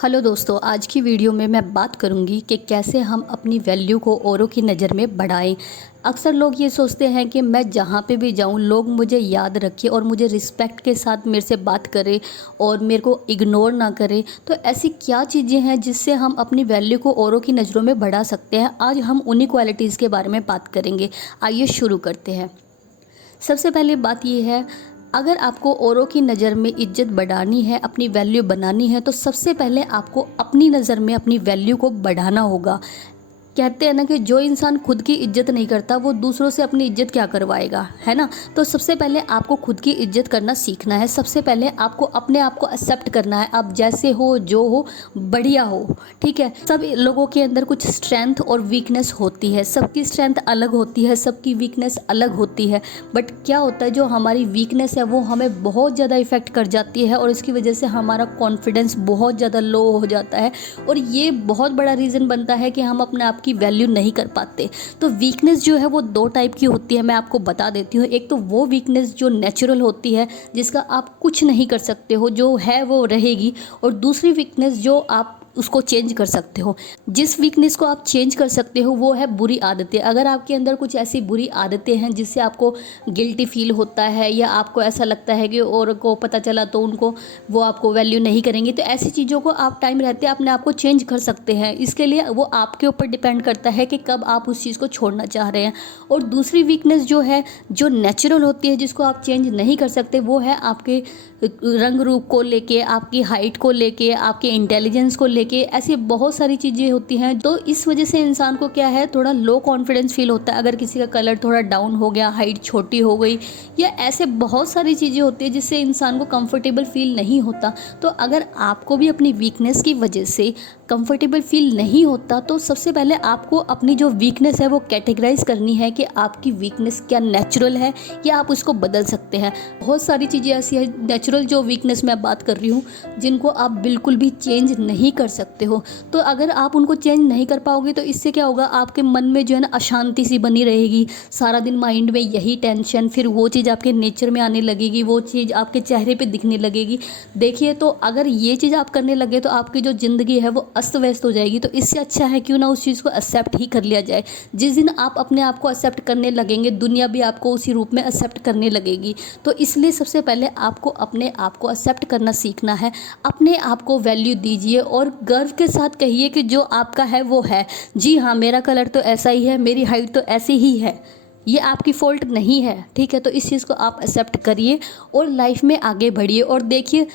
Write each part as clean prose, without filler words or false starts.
Hello दोस्तों, आज की वीडियो में मैं बात करूंगी कि कैसे हम अपनी वैल्यू को औरों की नज़र में बढ़ाएं। अक्सर लोग ये सोचते हैं कि मैं जहाँ पे भी जाऊँ लोग मुझे याद रखें और मुझे रिस्पेक्ट के साथ मेरे से बात करें और मेरे को इग्नोर ना करें। तो ऐसी क्या चीज़ें हैं जिससे हम अपनी वैल्यू को औरों की नज़रों में बढ़ा सकते हैं? आज हम उन्हीं क्वालिटीज़ के बारे में बात करेंगे। आइए शुरू करते हैं। सबसे पहली बात यह है, अगर आपको औरों की नज़र में इज्जत बढ़ानी है, अपनी वैल्यू बनानी है, तो सबसे पहले आपको अपनी नज़र में अपनी वैल्यू को बढ़ाना होगा। कहते हैं ना कि जो इंसान खुद की इज्जत नहीं करता वो दूसरों से अपनी इज्जत क्या करवाएगा, है ना। तो सबसे पहले आपको खुद की इज्जत करना सीखना है। सबसे पहले आपको अपने आप को एक्सेप्ट करना है। आप जैसे हो, जो हो, बढ़िया हो, ठीक है। सब लोगों के अंदर कुछ स्ट्रेंथ और वीकनेस होती है। सबकी स्ट्रेंथ अलग होती है, सबकी वीकनेस अलग होती है। बट क्या होता है, जो हमारी वीकनेस है वो हमें बहुत ज़्यादा इफ़ेक्ट कर जाती है और इसकी वजह से हमारा कॉन्फिडेंस बहुत ज़्यादा लो हो जाता है और ये बहुत बड़ा रीज़न बनता है कि हम अपने आप की वैल्यू नहीं कर पाते। तो वीकनेस जो है वो दो टाइप की होती है, मैं आपको बता देती हूँ। एक तो वो वीकनेस जो नेचुरल होती है, जिसका आप कुछ नहीं कर सकते हो, जो है वो रहेगी। और दूसरी वीकनेस जो आप उसको चेंज कर सकते हो। जिस वीकनेस को आप चेंज कर सकते हो वो है बुरी आदतें। अगर आपके अंदर कुछ ऐसी बुरी आदतें हैं जिससे आपको गिल्टी फील होता है या आपको ऐसा लगता है कि और को पता चला तो उनको वो आपको वैल्यू नहीं करेंगे, तो ऐसी चीज़ों को आप टाइम रहते अपने आप को चेंज कर सकते हैं। इसके लिए वो आपके ऊपर डिपेंड करता है कि कब आप उस चीज़ को छोड़ना चाह रहे हैं। और दूसरी वीकनेस जो है, जो नेचुरल होती है, जिसको आप चेंज नहीं कर सकते, वो है आपके रंग रूप को लेके, आपकी हाइट को लेके, आपके इंटेलिजेंस को लेके। ऐसी बहुत सारी चीज़ें होती हैं। तो इस वजह से इंसान को क्या है, थोड़ा लो कॉन्फिडेंस फील होता है। अगर किसी का कलर थोड़ा डाउन हो गया, हाइट छोटी हो गई, या ऐसे बहुत सारी चीज़ें होती है जिससे इंसान को कंफर्टेबल फील नहीं होता। तो अगर आपको भी अपनी वीकनेस की वजह से कंफर्टेबल फील नहीं होता, तो सबसे पहले आपको अपनी जो वीकनेस है वो कैटेगराइज करनी है कि आपकी वीकनेस क्या नेचुरल है या आप उसको बदल सकते हैं। बहुत सारी चीज़ें ऐसी है नेचुरल जो वीकनेस मैं बात कर रही हूँ, जिनको आप बिल्कुल भी चेंज नहीं कर सकते हो। तो अगर आप उनको चेंज नहीं कर पाओगे तो इससे क्या होगा, आपके मन में जो है ना अशांति सी बनी रहेगी। सारा दिन माइंड में यही टेंशन, फिर वो चीज़ आपके नेचर में आने लगेगी, वो चीज़ आपके चेहरे पे दिखने लगेगी। देखिए, तो अगर ये चीज़ आप करने लगे तो आपकी जो ज़िंदगी है वो अस्त व्यस्त हो जाएगी। तो इससे अच्छा है क्यों ना उस चीज़ को एक्सेप्ट ही कर लिया जाए। जिस दिन आप अपने आप को एक्सेप्ट करने लगेंगे, दुनिया भी आपको उसी रूप में एक्सेप्ट करने लगेगी। तो इसलिए सबसे पहले आपको अपने आप को एक्सेप्ट करना सीखना है। अपने आप को वैल्यू दीजिए और गर्व के साथ कहिए कि जो आपका है वो है। जी हाँ, मेरा कलर तो ऐसा ही है, मेरी हाइट तो ऐसी ही है, ये आपकी फ़ॉल्ट नहीं है, ठीक है। तो इस चीज़ को आप एक्सेप्ट करिए और लाइफ में आगे बढ़िए। और देखिए,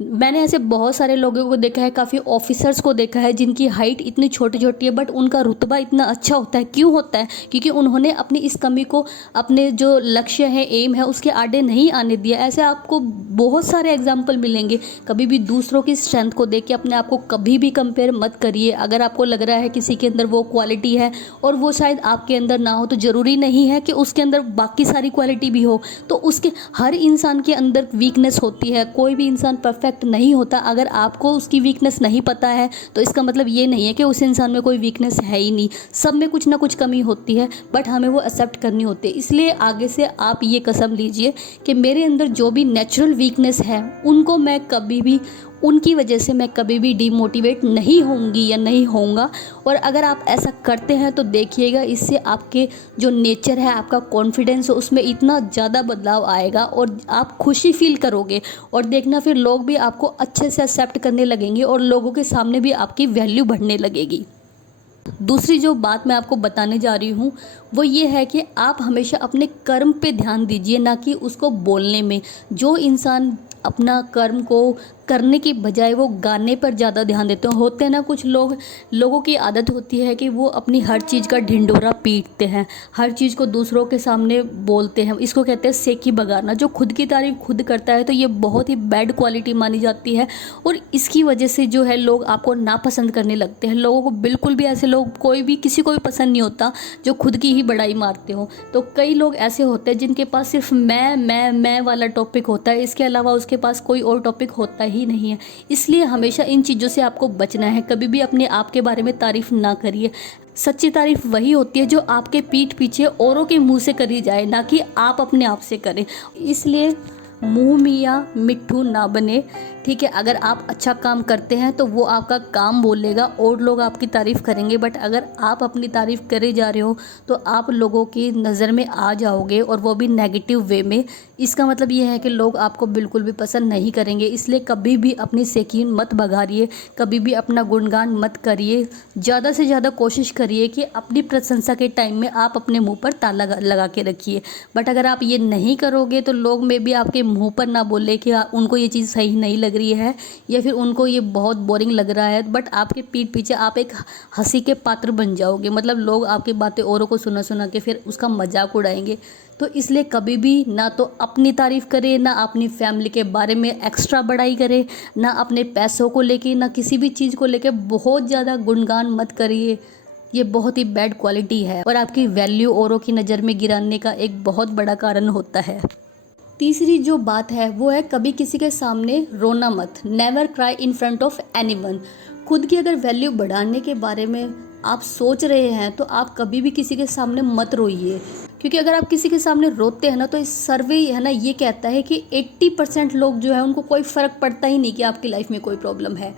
मैंने ऐसे बहुत सारे लोगों को देखा है, काफ़ी ऑफिसर्स को देखा है जिनकी हाइट इतनी छोटी छोटी है बट उनका रुतबा इतना अच्छा होता है। क्यों होता है? क्योंकि उन्होंने अपनी इस कमी को, अपने जो लक्ष्य है, एम है, उसके आगे नहीं आने दिया। ऐसे आपको बहुत सारे एग्जाम्पल मिलेंगे। कभी भी दूसरों की स्ट्रेंथ को देख के अपने आप को कभी भी कंपेयर मत करिए। अगर आपको लग रहा है किसी के अंदर वो क्वालिटी है और वो शायद आपके अंदर ना हो, तो ज़रूरी नहीं है कि उसके अंदर बाकी सारी क्वालिटी भी हो। तो उसके, हर इंसान के अंदर वीकनेस होती है। कोई भी इंसान परफेक्ट नहीं होता। अगर आपको उसकी वीकनेस नहीं पता है तो इसका मतलब ये नहीं है कि उस इंसान में कोई वीकनेस है ही नहीं। सब में कुछ ना कुछ कमी होती है, बट हमें वो एक्सेप्ट करनी होती है। इसलिए आगे से आप ये कसम लीजिए कि मेरे अंदर जो भी नेचुरल वीकनेस है उनको मैं कभी भी, उनकी वजह से मैं कभी भी डीमोटिवेट नहीं होंगी या नहीं होऊंगा। और अगर आप ऐसा करते हैं तो देखिएगा, इससे आपके जो नेचर है, आपका कॉन्फिडेंस है, उसमें इतना ज़्यादा बदलाव आएगा और आप खुशी फील करोगे। और देखना, फिर लोग भी आपको अच्छे से एक्सेप्ट करने लगेंगे और लोगों के सामने भी आपकी वैल्यू बढ़ने लगेगी। दूसरी जो बात मैं आपको बताने जा रही हूँ वो ये है कि आप हमेशा अपने कर्म पे ध्यान दीजिए, ना कि उसको बोलने में। जो इंसान अपना कर्म को करने की बजाय वो गाने पर ज़्यादा ध्यान देते हैं, होते हैं ना कुछ लोग, लोगों की आदत होती है कि वो अपनी हर चीज़ का ढिंढोरा पीटते हैं, हर चीज़ को दूसरों के सामने बोलते हैं। इसको कहते हैं सेकी बगाना। जो खुद की तारीफ खुद करता है तो ये बहुत ही बैड क्वालिटी मानी जाती है और इसकी वजह से जो है लोग आपको नापसंद करने लगते हैं। लोगों को बिल्कुल भी, ऐसे लोग कोई भी, किसी को भी पसंद नहीं होता जो खुद की ही बड़ाई मारते हो। तो कई लोग ऐसे होते हैं जिनके पास सिर्फ मैं वाला टॉपिक होता है, इसके अलावा उसके पास कोई और टॉपिक होता ही नहीं है। इसलिए हमेशा इन चीज़ों से आपको बचना है। कभी भी अपने आप के बारे में तारीफ ना करिए। सच्ची तारीफ वही होती है जो आपके पीठ पीछे औरों के मुंह से करी जाए, ना कि आप अपने आप से करें। इसलिए मुँह मियाँ मिट्ठू ना बने, ठीक है। अगर आप अच्छा काम करते हैं तो वो आपका काम बोलेगा और लोग आपकी तारीफ़ करेंगे, बट अगर आप अपनी तारीफ़ करे जा रहे हो तो आप लोगों की नज़र में आ जाओगे, और वो भी नेगेटिव वे में। इसका मतलब ये है कि लोग आपको बिल्कुल भी पसंद नहीं करेंगे। इसलिए कभी भी अपनी सेकीन मत बघारिए, कभी भी अपना गुणगान मत करिए। ज़्यादा से ज़्यादा कोशिश करिए कि अपनी प्रशंसा के टाइम में आप अपने मुंह पर ताला लगा के रखिए। बट अगर आप ये नहीं करोगे तो लोग में भी आपके मुंह पर ना बोले कि उनको ये चीज़ सही नहीं लग रही है, या फिर उनको ये बहुत बोरिंग लग रहा है, बट आपके पीठ पीछे आप एक हंसी के पात्र बन जाओगे। मतलब लोग आपकी बातें औरों को सुना सुना के फिर उसका मजाक उड़ाएंगे। तो इसलिए कभी भी ना तो अपनी तारीफ़ करें, ना अपनी फैमिली के बारे में एक्स्ट्रा बड़ाई करें, ना अपने पैसों को लेके, ना किसी भी चीज़ को लेके बहुत ज़्यादा गुणगान मत करिए। ये बहुत ही बैड क्वालिटी है और आपकी वैल्यू औरों की नज़र में गिराने का एक बहुत बड़ा कारण होता है। तीसरी जो बात है वो है, कभी किसी के सामने रोना मत। Never cry in front of anyone. खुद की अगर वैल्यू बढ़ाने के बारे में आप सोच रहे हैं तो आप कभी भी किसी के सामने मत रोइए, क्योंकि अगर आप किसी के सामने रोते हैं ना तो इस सर्वे है ना ये कहता है कि 80% लोग जो है उनको कोई फ़र्क पड़ता ही नहीं कि आपकी लाइफ में कोई प्रॉब्लम है,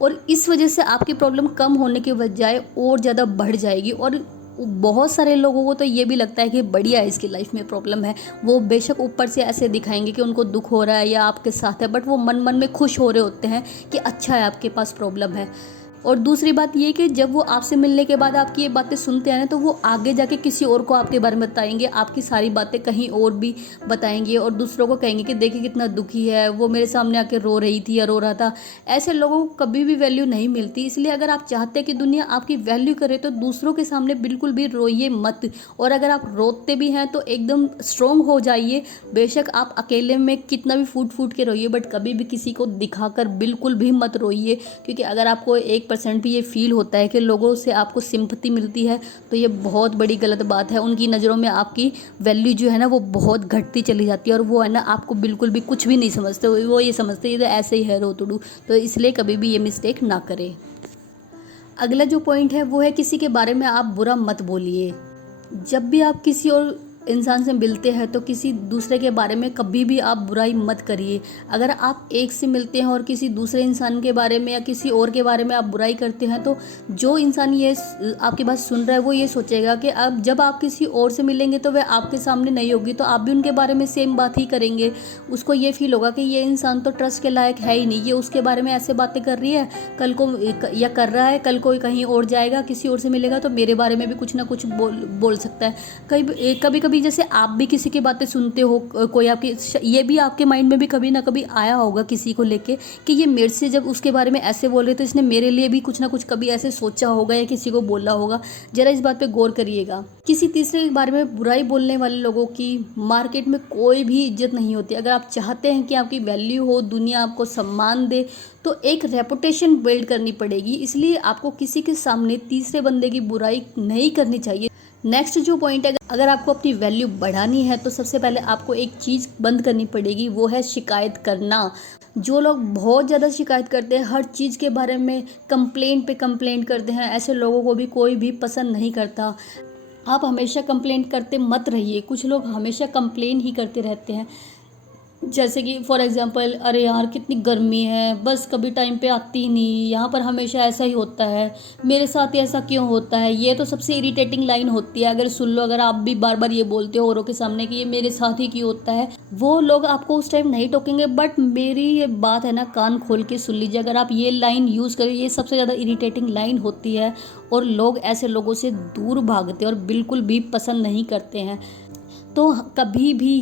और इस वजह से आपकी प्रॉब्लम कम होने के बजाय और ज़्यादा बढ़ जाएगी। और बहुत सारे लोगों को तो ये भी लगता है कि बढ़िया है, इसकी लाइफ में प्रॉब्लम है। वो बेशक ऊपर से ऐसे दिखाएंगे कि उनको दुख हो रहा है या आपके साथ है, बट वो मन मन में खुश हो रहे होते हैं कि अच्छा है आपके पास प्रॉब्लम है। और दूसरी बात ये कि जब वो आपसे मिलने के बाद आपकी ये बातें सुनते हैं ना तो वो आगे जाके किसी और को आपके बारे में बताएंगे, आपकी सारी बातें कहीं और भी बताएंगे और दूसरों को कहेंगे कि देखिए कितना दुखी है, वो मेरे सामने आके रो रही थी या रो रहा था। ऐसे लोगों को कभी भी वैल्यू नहीं मिलती। इसलिए अगर आप चाहते हैं कि दुनिया आपकी वैल्यू करे तो दूसरों के सामने बिल्कुल भी रोइए मत, और अगर आप रोते भी हैं तो एकदम स्ट्रोंग हो जाइए। बेशक आप अकेले में कितना भी फूट फूट के रोइए, बट कभी भी किसी को दिखाकर बिल्कुल भी मत रोइए, क्योंकि अगर आपको 1% भी ये फील होता है कि लोगों से आपको सिंपैथी मिलती है तो ये बहुत बड़ी गलत बात है। उनकी नज़रों में आपकी वैल्यू जो है ना वो बहुत घटती चली जाती है, और वो है ना आपको बिल्कुल भी कुछ भी नहीं समझते। वो ये समझते ये तो ऐसे ही है रोतड़ू। तो इसलिए कभी भी ये मिस्टेक ना करें। अगला जो पॉइंट है वो है, किसी के बारे में आप बुरा मत बोलिए। जब भी आप किसी और इंसान से मिलते हैं तो किसी दूसरे के बारे में कभी भी आप बुराई मत करिए। अगर आप एक से मिलते हैं और किसी दूसरे इंसान के बारे में या किसी और के बारे में आप बुराई करते हैं तो जो इंसान ये आपकी बात सुन रहा है वो ये सोचेगा कि अब जब आप किसी और से मिलेंगे तो वह आपके सामने नहीं होगी, तो आप भी उनके बारे में सेम बात ही करेंगे। उसको ये फील होगा कि ये इंसान तो ट्रस्ट के लायक है ही नहीं, ये उसके बारे में ऐसे बातें कर रही है कल को, या कर रहा है, कल को कहीं और जाएगा किसी और से मिलेगा तो मेरे बारे में भी कुछ ना कुछ बोल सकता है। कभी कभी जैसे आप भी किसी की बातें सुनते हो, कोई आपकी, ये भी आपके माइंड में भी कभी ना कभी आया होगा किसी को लेके कि ये मेरे से जब उसके बारे में ऐसे बोल रहे तो इसने मेरे लिए भी कुछ ना कुछ कभी ऐसे सोचा होगा या किसी को बोला होगा। जरा इस बात पे गौर करिएगा। किसी तीसरे के बारे में बुराई बोलने वाले लोगों की मार्केट में कोई भी इज्जत नहीं होती। अगर आप चाहते हैं कि आपकी वैल्यू हो, दुनिया आपको सम्मान दे, तो एक रेपुटेशन बिल्ड करनी पड़ेगी। इसलिए आपको किसी के सामने तीसरे बंदे की बुराई नहीं करनी चाहिए। नेक्स्ट जो पॉइंट है, अगर आपको अपनी वैल्यू बढ़ानी है तो सबसे पहले आपको एक चीज़ बंद करनी पड़ेगी, वो है शिकायत करना। जो लोग बहुत ज़्यादा शिकायत करते हैं, हर चीज़ के बारे में कंप्लेंट पे कंप्लेंट करते हैं, ऐसे लोगों को भी कोई भी पसंद नहीं करता। आप हमेशा कंप्लेंट करते मत रहिए। कुछ लोग हमेशा कंप्लेन ही करते रहते हैं, जैसे कि फॉर एग्जांपल, अरे यार कितनी गर्मी है, बस कभी टाइम पे आती ही नहीं, यहाँ पर हमेशा ऐसा ही होता है, मेरे साथ ही ऐसा क्यों होता है। ये तो सबसे इरिटेटिंग लाइन होती है। अगर सुन लो, अगर आप भी बार बार ये बोलते हो औरों के सामने कि ये मेरे साथ ही क्यों होता है, वो लोग आपको उस टाइम नहीं टोकेंगे, बट मेरी ये बात है ना, कान खोल के सुन लीजिए। अगर आप ये लाइन यूज़ करें, ये सबसे ज़्यादा इरिटेटिंग लाइन होती है और लोग ऐसे लोगों से दूर भागते हैं और बिल्कुल भी पसंद नहीं करते हैं। तो कभी भी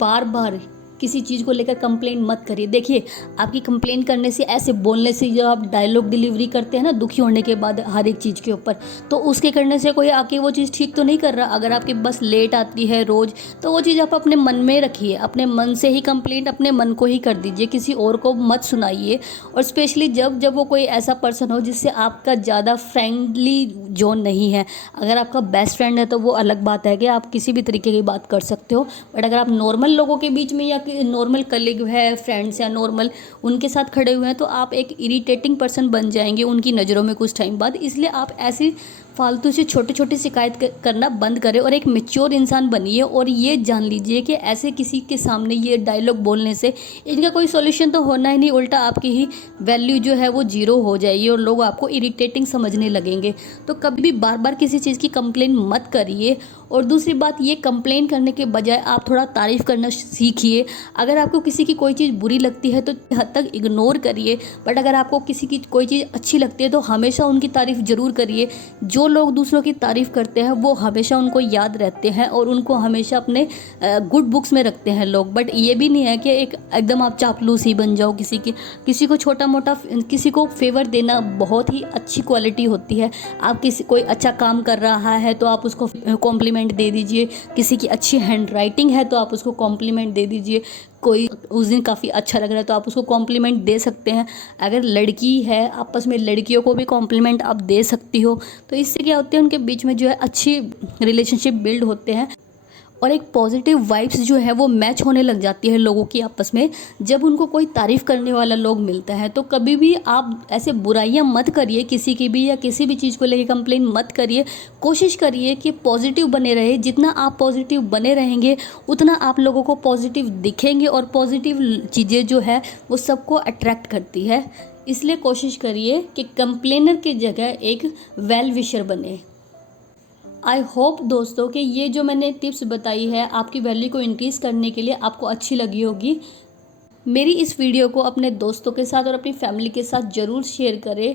बार बार किसी चीज़ को लेकर कंप्लेंट मत करिए। देखिए, आपकी कंप्लेंट करने से, ऐसे बोलने से, जब आप डायलॉग डिलीवरी करते हैं ना दुखी होने के बाद हर एक चीज़ के ऊपर, तो उसके करने से कोई आके वो चीज़ ठीक तो नहीं कर रहा। अगर आपकी बस लेट आती है रोज़, तो वो चीज़ आप अपने मन में रखिए, अपने मन से ही कंप्लेंट अपने मन को ही कर दीजिए, किसी और को मत सुनाइए। और स्पेशली जब वो कोई ऐसा पर्सन हो जिससे आपका ज़्यादा फ्रेंडली जोन नहीं है। अगर आपका बेस्ट फ्रेंड है तो वो अलग बात है कि आप किसी भी तरीके की बात कर सकते हो, बट अगर आप नॉर्मल लोगों के बीच में या नॉर्मल कलीग है, फ्रेंड्स या नॉर्मल उनके साथ खड़े हुए हैं तो आप एक इरिटेटिंग पर्सन बन जाएंगे उनकी नज़रों में कुछ टाइम बाद। इसलिए आप ऐसी फालतू से छोटी छोटी शिकायत करना बंद करें और एक मैच्योर इंसान बनिए। और ये जान लीजिए कि ऐसे किसी के सामने ये डायलॉग बोलने से इनका कोई सॉल्यूशन तो होना ही नहीं, उल्टा आपकी ही वैल्यू जो है वो जीरो हो जाएगी और लोग आपको इरिटेटिंग समझने लगेंगे। तो कभी भी बार बार किसी चीज़ की कंप्लेन मत करिए। और दूसरी बात, ये कंप्लेन करने के बजाय आप थोड़ा तारीफ़ करना सीखिए। अगर आपको किसी की कोई चीज़ बुरी लगती है तो हद तक इग्नोर करिए, बट अगर आपको किसी की कोई चीज़ अच्छी लगती है तो हमेशा उनकी तारीफ़ ज़रूर करिए। जो लोग दूसरों की तारीफ़ करते हैं वो हमेशा उनको याद रहते हैं और उनको हमेशा अपने गुड बुक्स में रखते हैं लोग। बट ये भी नहीं है कि एकदम आप चापलूस ही बन जाओ। किसी को छोटा मोटा किसी को फेवर देना बहुत ही अच्छी क्वालिटी होती है। आप कोई अच्छा काम कर रहा है तो आप उसको कॉम्प्लीमेंट दे दीजिए। किसी की अच्छी हैंड राइटिंग है तो आप उसको कॉम्प्लीमेंट दे दीजिए। कोई उस दिन काफ़ी अच्छा लग रहा है तो आप उसको कॉम्प्लीमेंट दे सकते हैं। अगर लड़की है, आपस में लड़कियों को भी कॉम्प्लीमेंट आप दे सकती हो। तो इससे क्या होते हैं, उनके बीच में जो है अच्छी रिलेशनशिप बिल्ड होते हैं और एक पॉजिटिव वाइब्स जो है वो मैच होने लग जाती है लोगों की आपस में जब उनको कोई तारीफ़ करने वाला लोग मिलता है। तो कभी भी आप ऐसे बुराइयां मत करिए किसी की भी, या किसी भी चीज़ को लेके कंप्लेन मत करिए। कोशिश करिए कि पॉजिटिव बने रहे। जितना आप पॉजिटिव बने रहेंगे उतना आप लोगों को पॉजिटिव दिखेंगे और पॉजिटिव चीज़ें जो है वो सबको अट्रैक्ट करती है। इसलिए कोशिश करिए कि कंप्लेनर की जगह एक वेल विशर बने। आई होप दोस्तों कि ये जो मैंने टिप्स बताई है आपकी वैल्यू को इंक्रीज़ करने के लिए आपको अच्छी लगी होगी। मेरी इस वीडियो को अपने दोस्तों के साथ और अपनी फैमिली के साथ ज़रूर शेयर करें।